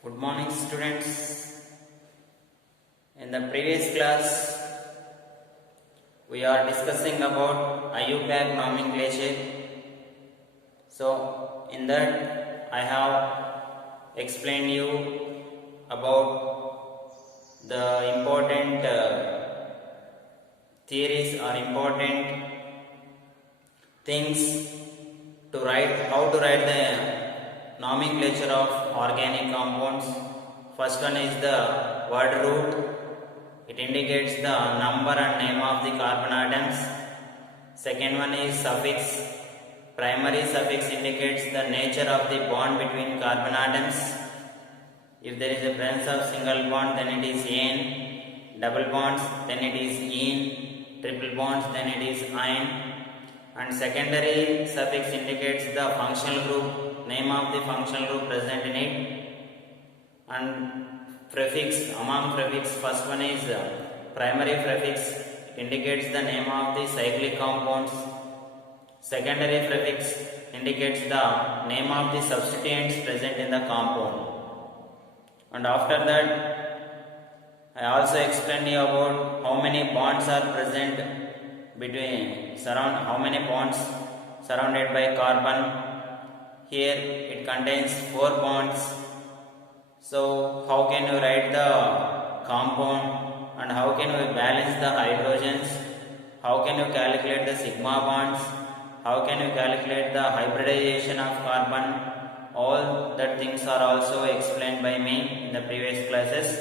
Good morning, students. In the previous class, we are discussing about IUPAC nomenclature. So, in that, I have explained you about the important theories or important things to write, how to write the nomenclature of organic compounds. First one is the word root. It indicates the number and name of the carbon atoms. Second one is suffix. Primary suffix indicates the nature of the bond between carbon atoms. If there is a presence of single bond, then it is ane. Double bonds, then it is ene. Triple bonds, then it is ine. And secondary suffix indicates the functional group, name of the functional group present in it. And prefix, among prefix, first one is primary prefix, indicates the name of the cyclic compounds. Secondary prefix indicates the name of the substituents present in the compound. And after that, I also explained you about how many bonds are present between how many bonds surrounded by carbon. Here it contains 4 bonds. So how can you write the compound and how can we balance the hydrogens? How can you calculate the sigma bonds? How can you calculate the hybridization of carbon? All that things are also explained by me in the previous classes.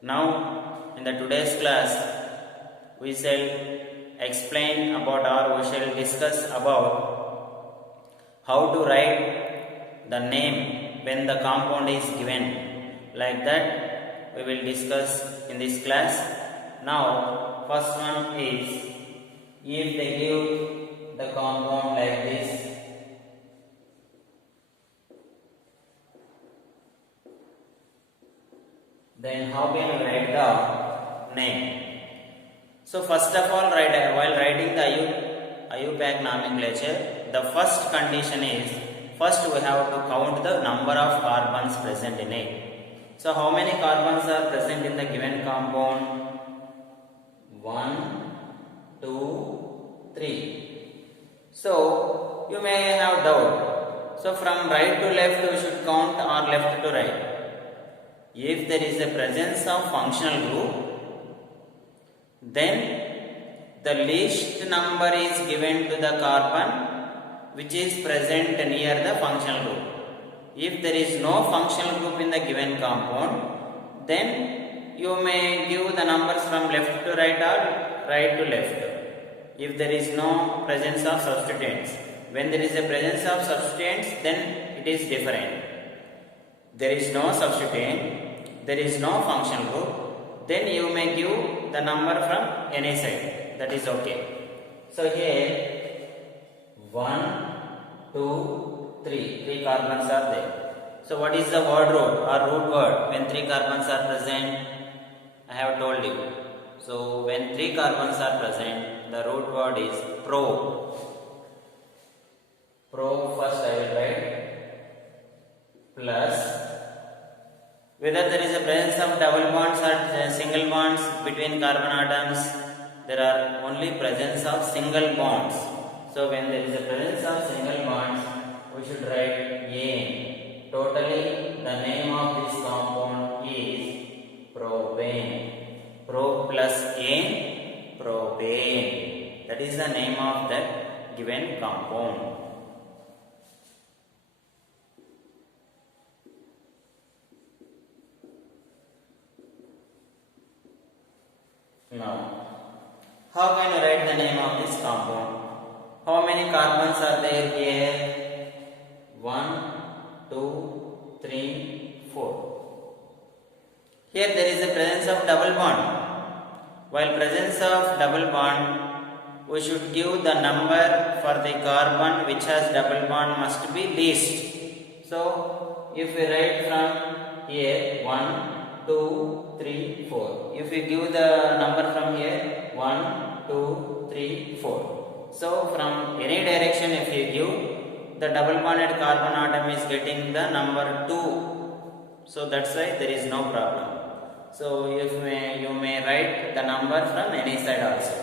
Now in the today's class we shall explain about or we shall discuss about how to write the name when the compound is given. Like that we will discuss in this class. Now first one is, if they give the compound like this, then how can we write the name? So first of all, while writing the IUPAC nomenclature, the first condition is, first we have to count the number of carbons present in it. So how many carbons are present in the given compound? 1, 2, 3. So you may have doubt. So from right to left we should count or left to right. If there is a presence of functional group, then the least number is given to the carbon which is present near the functional group. If there is no functional group in the given compound, then you may give the numbers from left to right or right to left. If there is no presence of substituents. When there is a presence of substituents, then it is different. There is no substituent, there is no functional group, then you may give the number from any side. That is okay. So here 1, 2, 3. 3 carbons are there. So what is the word root or root word when 3 carbons are present? I have told you. So when 3 carbons are present, the root word is pro. Pro first I will write, plus, whether there is a presence of double bonds or single bonds between carbon atoms, there are only presence of single bonds. So when there is a presence of single bonds, we should write ane. Totally the name of this compound is propane. Pro plus ane, propane. That is the name of that given compound. Now, how can you write the name of this compound? How many carbons are there here? 1, 2, 3, 4. Here there is a presence of double bond. While presence of double bond, we should give the number for the carbon which has double bond must be least. So, if we write from here 1, 2, 3, 4. If we give the number from here 1, 2, 3, 4. So from any direction if you give, the double bonded carbon atom is getting the number 2 So that's why there is no problem. So you may write the number from any side also.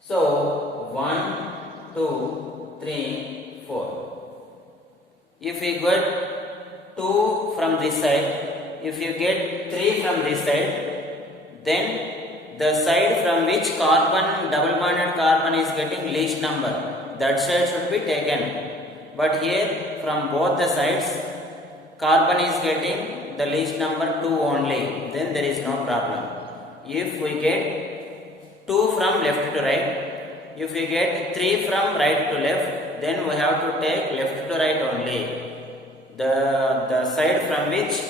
So 1, 2, 3, 4. If we get 2 from this side, if you get 3 from this side, then the side from which carbon, double bonded carbon is getting least number, that side should be taken. But here from both the sides, carbon is getting the least number 2 only, then there is no problem. If we get 2 from left to right, if we get 3 from right to left, then we have to take left to right only. The side from which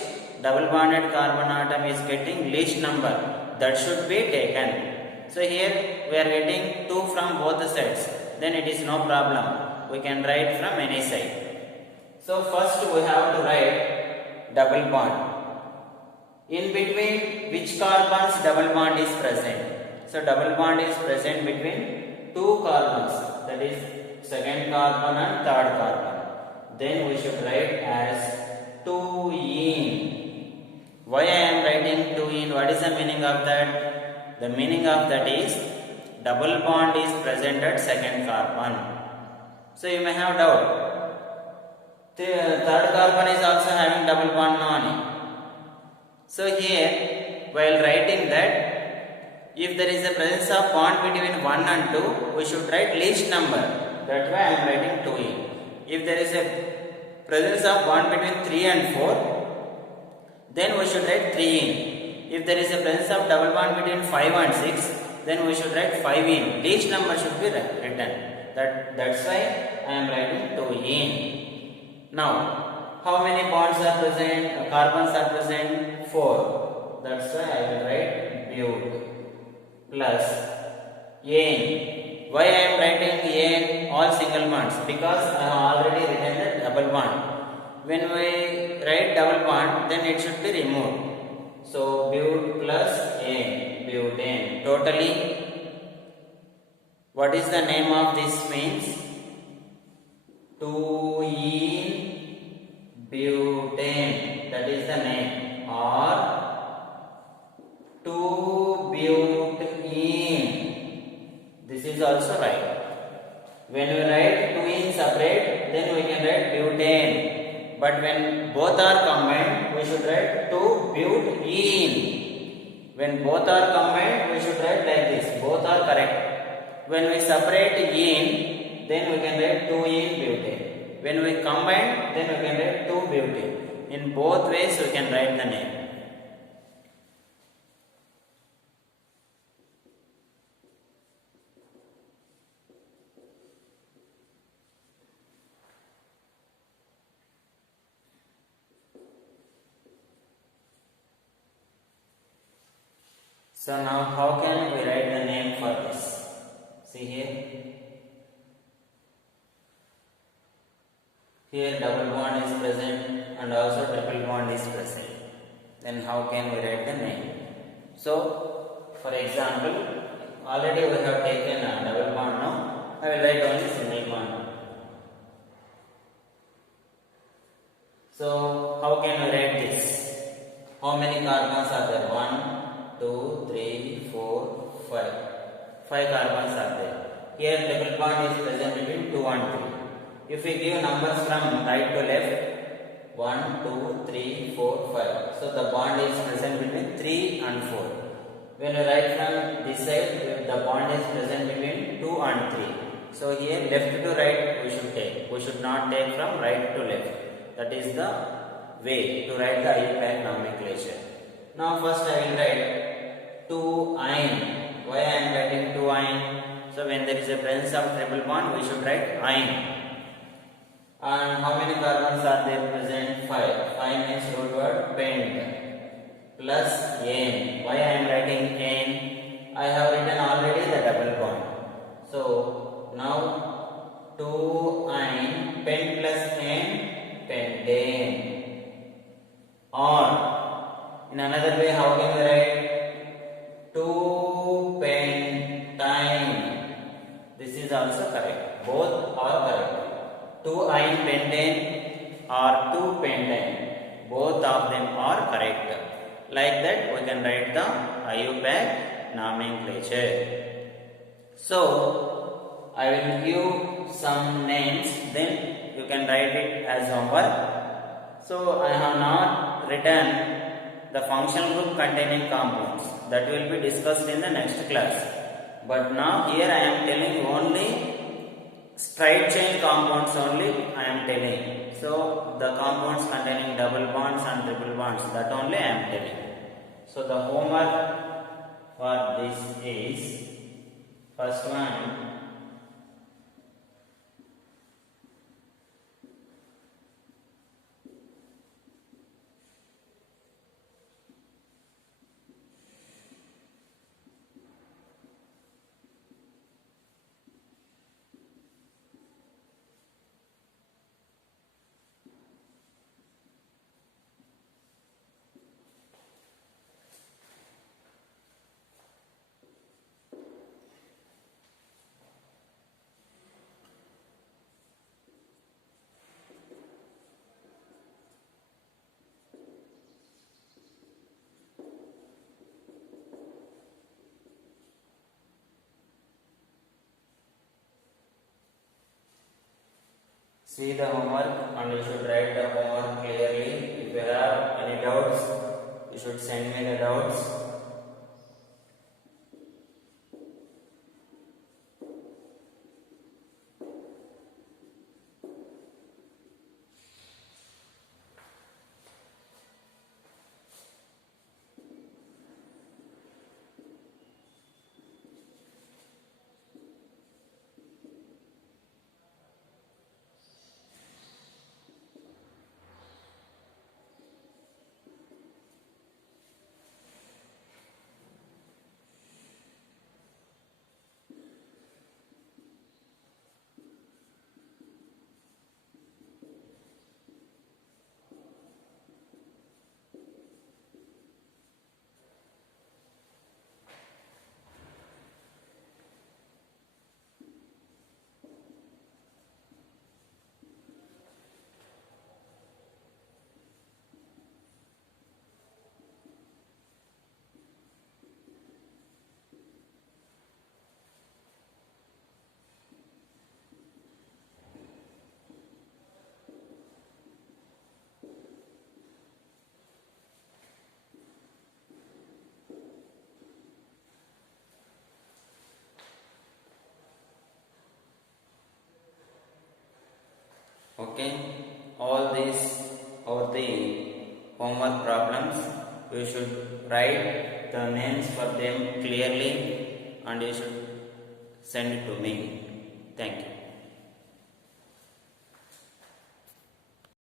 double bonded carbon atom is getting least number, that should be taken. So here we are getting 2 from both the sides, then it is no problem. We can write from any side. So first we have to write double bond. In between which carbons double bond is present? So double bond is present between 2 carbons, that is second carbon and third carbon. Then we should write as 2-ene. Why I am writing 2-ene? What is the meaning of that? The meaning of that is double bond is present at second carbon. So you may have doubt. The third carbon is also having double bond non. So here, while writing that, if there is a presence of bond between 1 and 2, we should write least number. That's why I am writing 2-ene. If there is a presence of bond between 3 and 4, then we should write 3-ene. If there is a presence of double bond between 5 and 6, then we should write 5-ene. Least number should be written. That's why I am writing 2-ene. Now, how many bonds are present? Carbons are present? 4. That's why I will write bute plus ene. Why I am writing ene all single bonds? Because I have already written the double bond. When we write double bond, then it should be removed. So bute plus ene, butane. Totally, what is the name of this means? 2-ene butane. That is the name. Or 2-butene. This is also right. When we write 2-ene separate, then we can write butane. But when both are combined, we should write 2-butene. When both are combined, we should write like this. Both are correct. When we separate ene, then we can write 2-ene butane. When we combine, then we can write 2-butane. In both ways, we can write the name. So now how can we write the name for this? See here. Here double bond is present and also triple bond is present. Then how can we write the name? So for example, already we have taken a double bond now. I will write only single bond. So how can we write this? How many carbons are there? 1, 2, 3, 4, 5. 5 carbons are there. Here triple bond is present between 2 and 3. If we give numbers from right to left, 1, 2, 3, 4, 5. So the bond is present between 3 and 4. When we write from this side, the bond is present between 2 and 3. So here left to right we should take. We should not take from right to left. That is the way to write the IUPAC nomenclature. Now first I will write 2-ine. Why I am writing 2-ine? So when there is a presence of triple bond, we should write ine. And how many carbons are there present? 5. 5 means root word pent. Plus ane. Why I am writing ane? I have written already the double bond. So now 2-ine pent plus ane, pentane. Or in another way, how can we write 2-pentine? This is also correct. Both are correct. 2-ine pentane or 2-pentine. both of them are correct. Like that we can write the IUPAC nomenclature. So I will give some names, then you can write it as homework. So I have not written the functional group containing compounds, that will be discussed in the next class. But now here I am telling only straight chain compounds only I am telling. So the compounds containing double bonds and triple bonds, that only I am telling. So the homework for this is, first one, see the homework and you should write the homework clearly. If you have any doubts, you should send me the doubts. Okay, all these are the homework problems. You should write the names for them clearly and you should send it to me. Thank you.